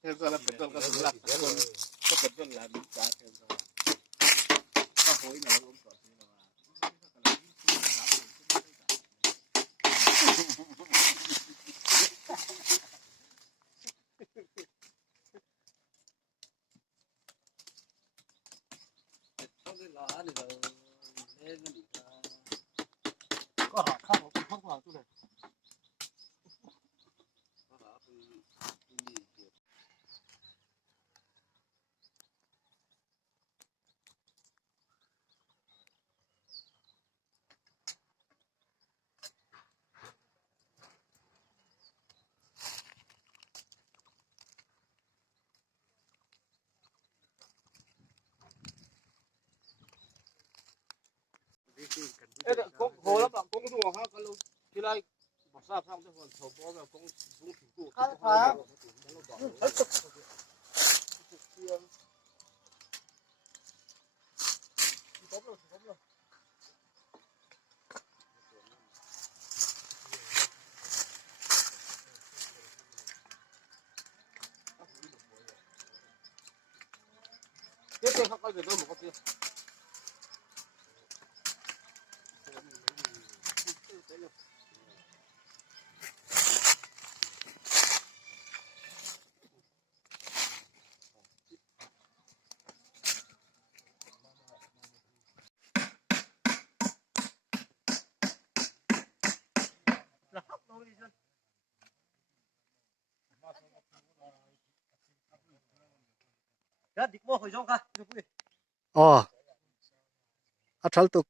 Tenzo la betul kan gelapก็เป็นต้นลาบิจาเทนโซก็โหยหน่อยลงก่อนนี่นะต้องได้ล้านเลยเล่นกันอีกก็หาข้าวของข้าวหวานตัวเลยก็หาไปนี่โหแล้วแบบ公主哈，跟起来把沙放这份头包的公主土度，看看，这这他搞的都没搞的。哦，啊，炒豆